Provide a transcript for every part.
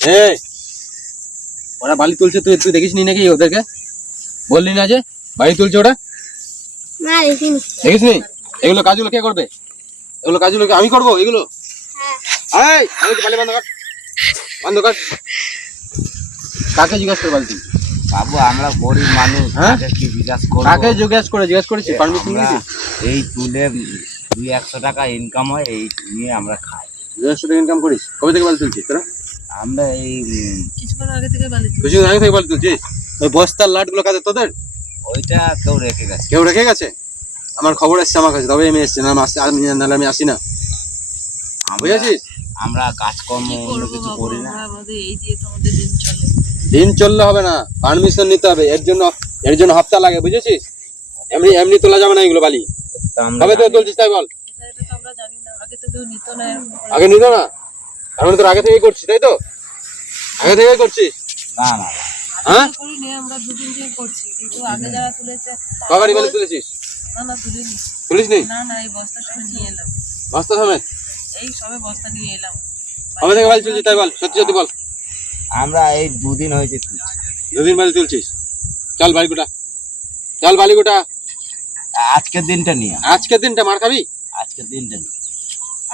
এই ওরা বালি তুলছে, তুই তুই দেখিস নি নাকি ওদেরকে? বললি না যে বালি তুলছে ওরা? না দেখিনি। দেখিস নি? এগুলো কাজগুলো কে করবে? এগুলো কাজগুলো আমি করবো এগুলো? হ্যাঁ। এই আমি তো বালি বন্ধ কর, বন্ধ কর। কাকে জিজ্ঞাসা করে বালি তুলছি? বাবু আমরা গরিব মানুষ, হ্যাঁ? কাকে কি জিজ্ঞাসা করবো? কাকে জিজ্ঞাসা করেছি? পারমিশন আমরা নিয়েছি? এই তুলে 200-100 টাকা ইনকাম হয়, এই নিয়ে আমরা খাই। 200 টাকা ইনকাম করিস? কবে থেকে বালি তুলছিস তোরা? আমরা এই কিছুক্ষণ আগে থেকে বালি তুলছি। কিছুদিন আগে থেকে বালি তুলছিস? ওই বস্তার লাট গুলো কাদের তোদের? ওইটা কেউ রেখে গেছে। কেউ রেখে গেছে? আমার খবর এসছে আমার কাছে, তবে আমি এসছি, নাহলে আমি আসি না, বুঝেছিস? আমরা কাজকর্ম কি অন্য করবো কিছু বাবু, করি না। আমরা আমাদের এই দিয়ে তো আমাদের দিন চলে। দিন চললে হবে না, পারমিশন নিতে হবে, এর জন্য হপ্তা লাগে, বুঝেছিস? এমনি এমনি তোলা যাবে না এগুলো বালি। তো আমরা কবে থেকে তুলছিস তাই বল? এটা তো আমরা জানি না, আগে তো কেউ নিত না। আগে নিত না? তার মানে তোর আগে থেকেই করছিস, তাই তো? আগে থেকেই করছিস? না না হ্যাঁ? করিনি, আমরা দুদিন থেকে করছি, কিন্তু আগে যারা তুলেছে কবারই বালি তুলেছিস? না তুলিনি। তুলিস নি? না এই বস্তা সবে নিয়ে এলাম, বস্তা সমেত? এই সবে বস্তা নিয়ে এলাম। কবে থেকে বালি তুলছিস তাই বল, সত্যি সত্যি বল। আমরা এই 2 দিন হয়েছে তুলছি। 2 দিন বালি তুলছিস? চল বালি গোটা, চল বালি গোটা। আজকের দিনটা নিয়ে আজকের দিনটা মার খাবি? আজকের দিনটা নিয়ে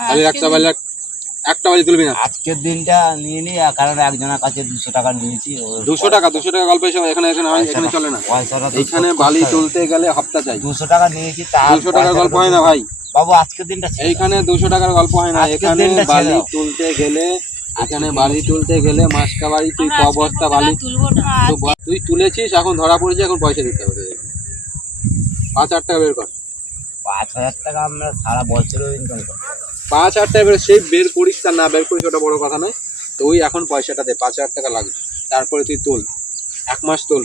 বালি একটা বালি একটা বালি তুলবি না? আজকের দিনটা নিয়ে নি, কারণ একজনের কাছে 200 টাকা নিয়েছি। 200 টাকা গল্প এসব এখানে এখানে চলে না। পয়সাটা তো এখানে শোধ বালি করতে হবে। তুলতে গেলে হপ্তা চাই। 200 টাকা নিয়েছি, তার 200 টাকার গল্প হয় না ভাই। বাবু আজকের দিনটা ছেড়ে দাও। এইখানে 200 টাকার গল্প হয় না। আজকের এখানে দিনটা ছেড়ে বালি দাও। তুলতে গেলে, এখানে বালি তুলতে গেলে মাসকা বাড়ি তুই ক বস্তা বালি তুলবো না। তুই তুলেছিস, এখন ধরা পড়েছে, এখন পয়সা দিতে হবে। 5,000 টাকা বের কর। 5,000 টাকা আমরা সারা বছরও ইনকাম করি। 5,000 টাকা সেই বের করিস আর না বের করিস ওটা বড় কথা নয়। তুই এখন পয়সাটা দে, 5,000 টাকা লাগবে, তারপরে তুই তোল, 1 মাস তোল,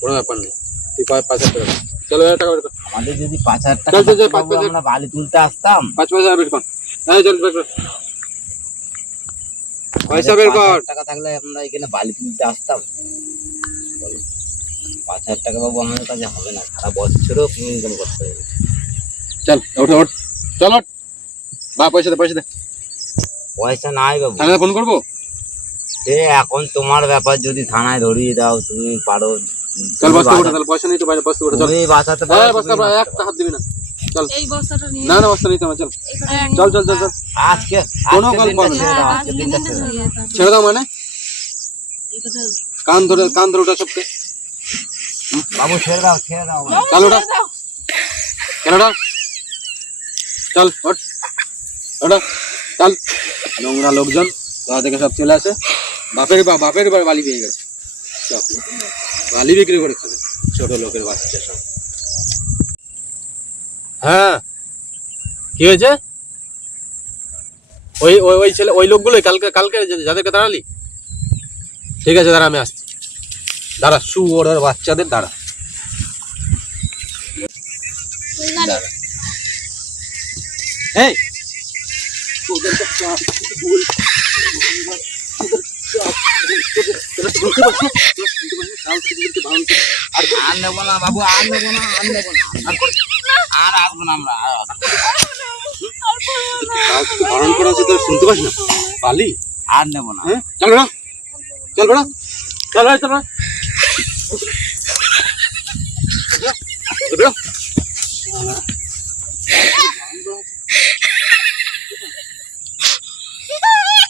কোনো ব্যাপার নেই। তুই 5,000 টাকা দে। চলো 1,000 টাকা বের কর। আমাদের যদি 5,000 টাকা চল, চল, চল, থাকতো, 5,000 আমরা বালি তুলতে আসতাম। 5 পয়সা বের কর। হ্যাঁ চল বের কর, পয়সা বের কর। 5,000 টাকা থাকলে আমরা এখানে বালি তুলতে আসতাম। বলো, 5,000 টাকা বাবু আমাদের কাছে হবে না, সারা বছরও ইনকাম করতে হবে। চল ওঠ ওঠ, চল ওঠ। বা পয়সা দে, পয়সা দে। পয়সা নাই বাবু। থানায় ফোন করবো? সে এখন তোমার ব্যাপার, যদি থানায় ধরিয়ে দাও তুমি পারো। চল বস্তা ওঠে, তাহলে পয়সা নিতে পারে, বস্তা ওঠে, চল। তুমি বাঁচাতে হ্যাঁ পারো, বস্তা তুমি একটা হাত দিবি না, চল। এই বস্তাটা নিয়ে না বস্তা নিতে হবে, চল এখানে চল চল চল চল। আজকে কোনো আজকের গল্প দিনটা হবে না। ছেড়ে দাও, আজকের দিনটা ছেড়ে দাও। ছেড়ে দাও মানে? এখানে কান ধরে ওটা সবকে। বাবু ছেড়ে দাও, ছেড়ে দাও। চল ওটা, কেন ওটা? চল ওঠ, ওটা চল। নোংরা লোকজন কোথা থেকে সব চলে আসে, বাপের বাড়ি পেয়ে গেছে সব, বালি বিক্রি করে খাবে, ছোট লোকের বাচ্চা সব। হ্যাঁ কি হয়েছে? ওই ছেলে, ওই লোকগুলোই কালকে যাদেরকে দাঁড়ালি? ঠিক আছে দাঁড়া, আমি আসছি, দাঁড়া। শুয়োরের বাচ্চাদের দাঁড়া। এই আর নেবো না বাবু, আর নেবো না, আর নেবো না, আর আসবো না আমরা। বারণ করা আছে, তোর শুনতে পাস না? বালি আর নেবো না। হ্যাঁ চল বেড়া, চল বেড়া, চল ভাই, চল বেড়া।